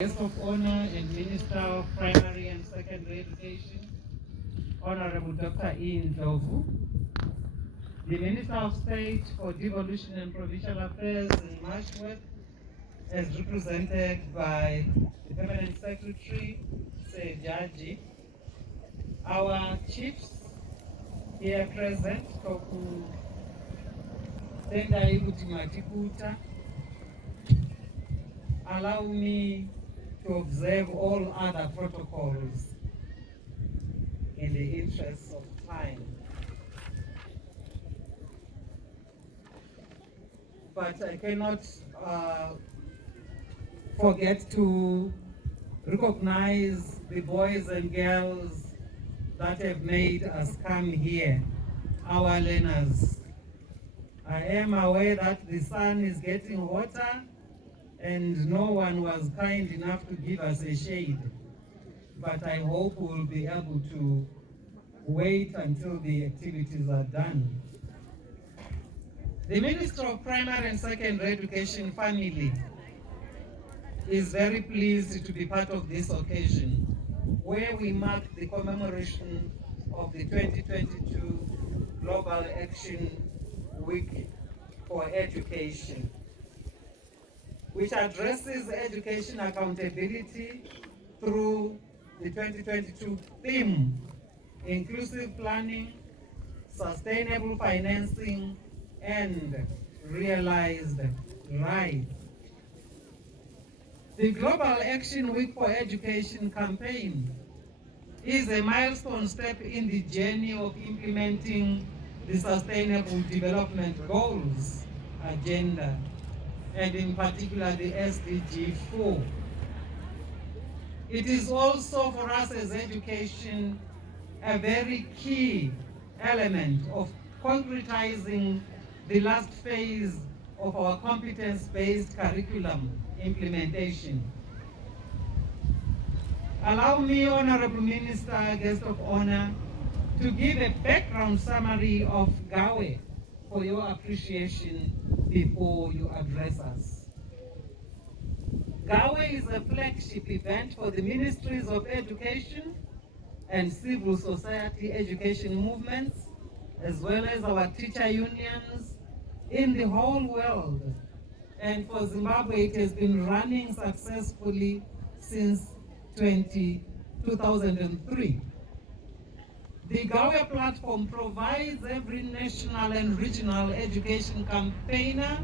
Guest of Honor and Minister of Primary and Secondary Education, Honorable Dr. Ian Ndlovu, the Minister of State for Devolution and Provincial Affairs in Marshworth, as represented by the Permanent Secretary, Sir Jaji, our chiefs here present, Toku Tendai Matikuta. Allow me to observe all other protocols in the interest of time. But I cannot forget to recognize the boys and girls that have made us come here, our learners. I am aware that the sun is getting hotter and no one was kind enough to give us a shade. But I hope we'll be able to wait until the activities are done. The Minister of Primary and Secondary Education family is very pleased to be part of this occasion, where we mark the commemoration of the 2022 Global Action Week for Education, which addresses education accountability through the 2022 theme, inclusive planning, sustainable financing, and realized rights. The Global Action Week for Education campaign is a milestone step in the journey of implementing the Sustainable Development Goals agenda, and in particular the SDG 4. It is also for us as education a very key element of concretizing the last phase of our competence-based curriculum implementation. Allow me, Honorable Minister, Guest of Honor, to give a background summary of GAWE for your appreciation before you address us. GAWE is a flagship event for the Ministries of Education and civil society education movements, as well as our teacher unions in the whole world. And for Zimbabwe, it has been running successfully since 2003. The GAWE platform provides every national and regional education campaigner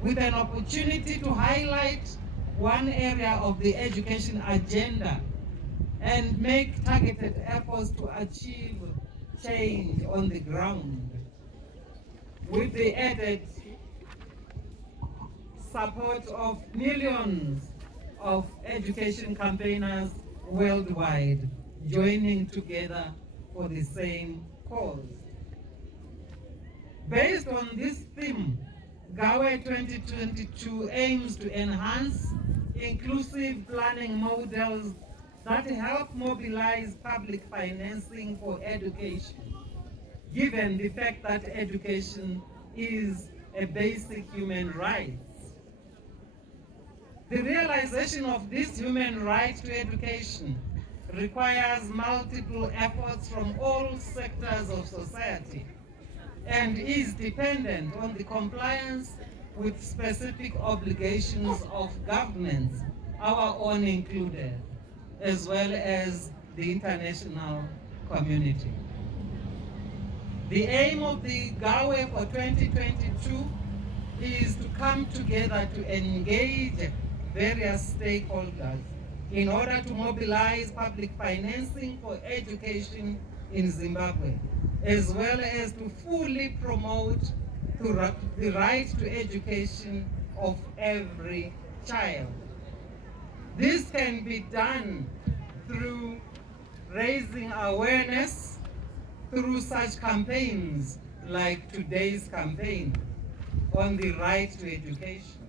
with an opportunity to highlight one area of the education agenda and make targeted efforts to achieve change on the ground, with the added support of millions of education campaigners worldwide joining together for the same cause. Based on this theme, GAWE 2022 aims to enhance inclusive planning models that help mobilize public financing for education, given the fact that education is a basic human right. The realization of this human right to education requires multiple efforts from all sectors of society and is dependent on the compliance with specific obligations of governments, our own included, as well as the international community. The aim of the GAWE for 2022 is to come together to engage various stakeholders in order to mobilize public financing for education in Zimbabwe, as well as to fully promote the right to education of every child. This can be done through raising awareness through such campaigns like today's campaign on the right to education,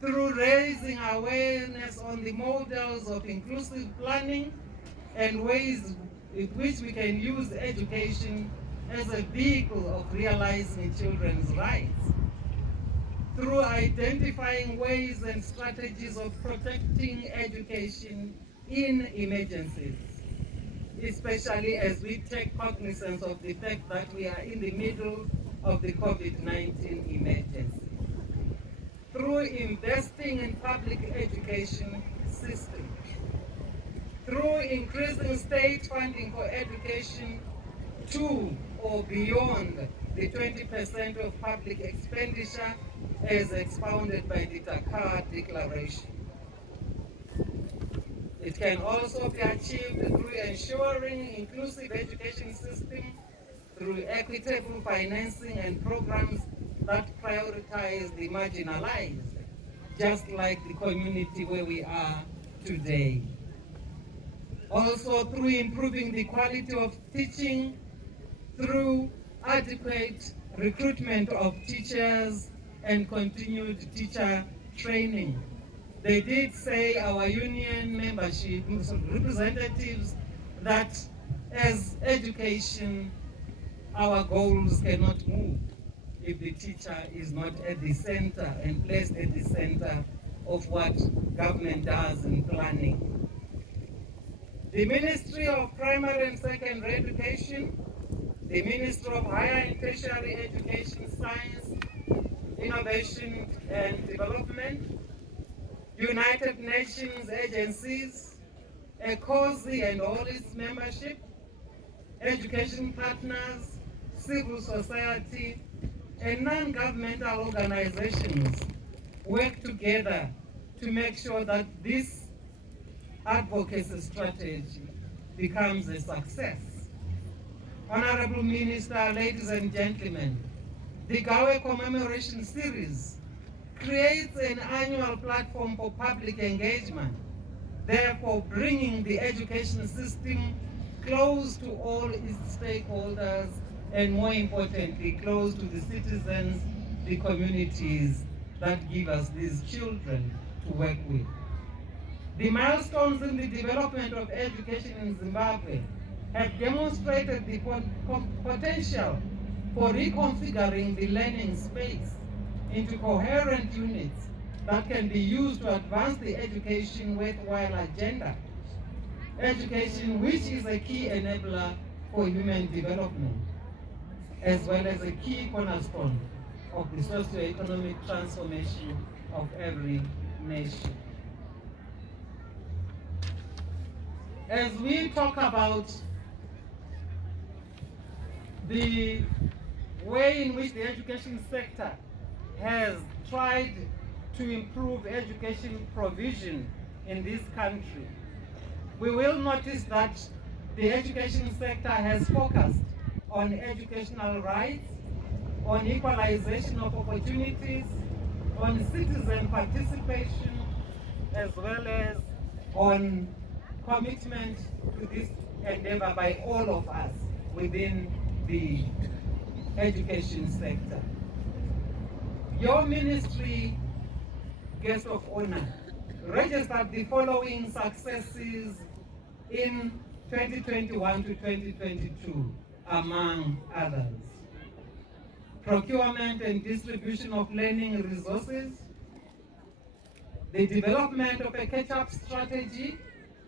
through raising awareness on the models of inclusive planning and ways in which we can use education as a vehicle of realizing children's rights, through identifying ways and strategies of protecting education in emergencies, especially as we take cognizance of the fact that we are in the middle of the COVID-19 emergency. Through investing in public education system, through increasing state funding for education to or beyond the 20% of public expenditure as expounded by the Dakar Declaration. It can also be achieved through ensuring inclusive education system, through equitable financing and programs that prioritize the marginalized, just like the community where we are today. Also through improving the quality of teaching, through adequate recruitment of teachers and continued teacher training. They did say, our union membership representatives, that as education, our goals cannot move if the teacher is not at the center and placed at the center of what government does in planning. The Ministry of Primary and Secondary Education, the Ministry of Higher and Tertiary Education, Science, Innovation and Development, United Nations agencies, ECOSI and all its membership, education partners, civil society, and non-governmental organizations work together to make sure that this advocacy strategy becomes a success. Honorable Minister, ladies and gentlemen, the GAWE Commemoration Series creates an annual platform for public engagement, therefore bringing the education system close to all its stakeholders, and more importantly, close to the citizens, the communities that give us these children to work with. The milestones in the development of education in Zimbabwe have demonstrated the potential for reconfiguring the learning space into coherent units that can be used to advance the education worthwhile agenda. Education, which is a key enabler for human development, as well as a key cornerstone of the socio-economic transformation of every nation. As we talk about the way in which the education sector has tried to improve education provision in this country, we will notice that the education sector has focused on educational rights, on equalization of opportunities, on citizen participation, as well as on commitment to this endeavor by all of us within the education sector. Your ministry, guest of honor, registered the following successes in 2021 to 2022, among others: procurement and distribution of learning resources, the development of a catch-up strategy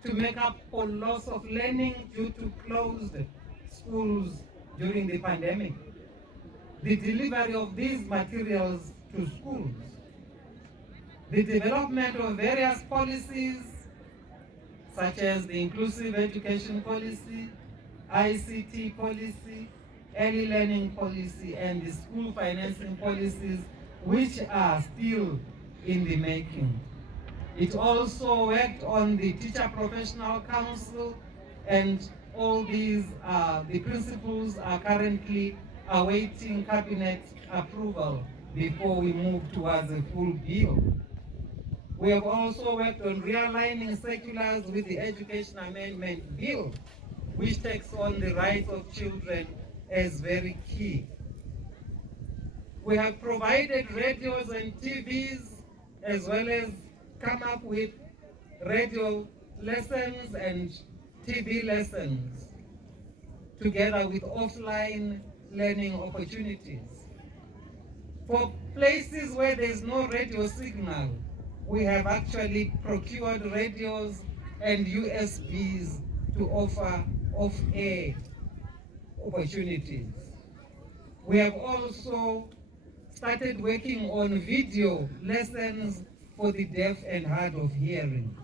to make up for loss of learning due to closed schools during the pandemic, the delivery of these materials to schools, the development of various policies such as the inclusive education policy, ICT policy, early learning policy, and the school financing policies, which are still in the making. It also worked on the Teacher Professional Council, and all these, the principles are currently awaiting cabinet approval before we move towards a full bill. We have also worked on realigning circulars with the Education Amendment Bill, which takes on the rights of children as very key. We have provided radios and TVs, as well as come up with radio lessons and TV lessons, together with offline learning opportunities. For Places where there's no radio signal, we have actually procured radios and USBs to offer off-air opportunities. We have also started working on video lessons for the deaf and hard of hearing.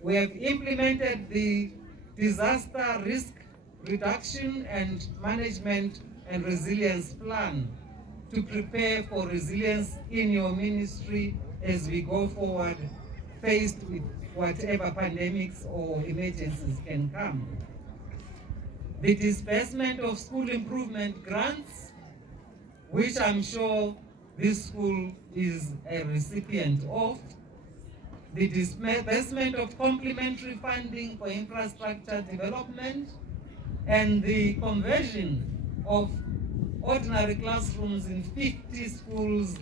We have implemented the disaster risk reduction and management and resilience plan to prepare for resilience in your ministry as we go forward, faced with whatever pandemics or emergencies can come. The disbursement of school improvement grants, which I'm sure this school is a recipient of. The disbursement of complementary funding for infrastructure development, and the conversion of ordinary classrooms in 50 schools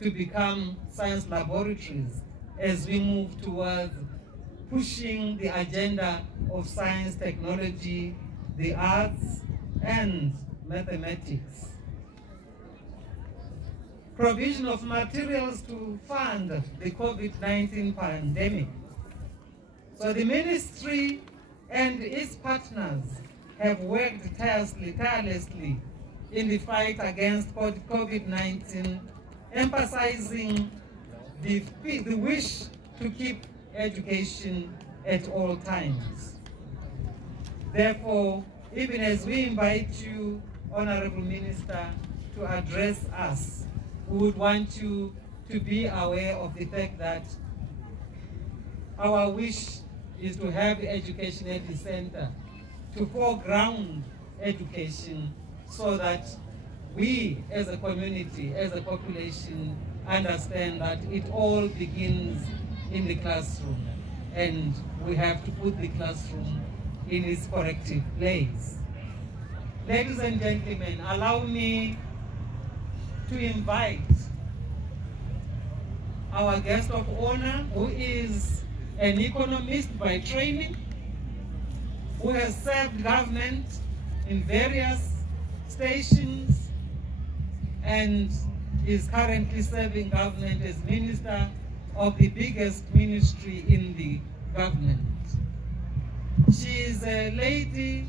to become science laboratories as we move towards pushing the agenda of science, technology, the arts, and mathematics. Provision of materials to fund the COVID-19 pandemic. So the ministry and its partners have worked tirelessly in the fight against COVID-19, emphasizing the wish to keep education at all times. Therefore, even as we invite you, Honorable Minister, to address us, we would want you to be aware of the fact that our wish is to have education at the center, to foreground education so that we as a community, as a population, understand that it all begins in the classroom and we have to put the classroom in its corrective place. Ladies and gentlemen, allow me to invite our guest of honor, who is an economist by training, who has served government in various stations and is currently serving government as minister of the biggest ministry in the government. She is a lady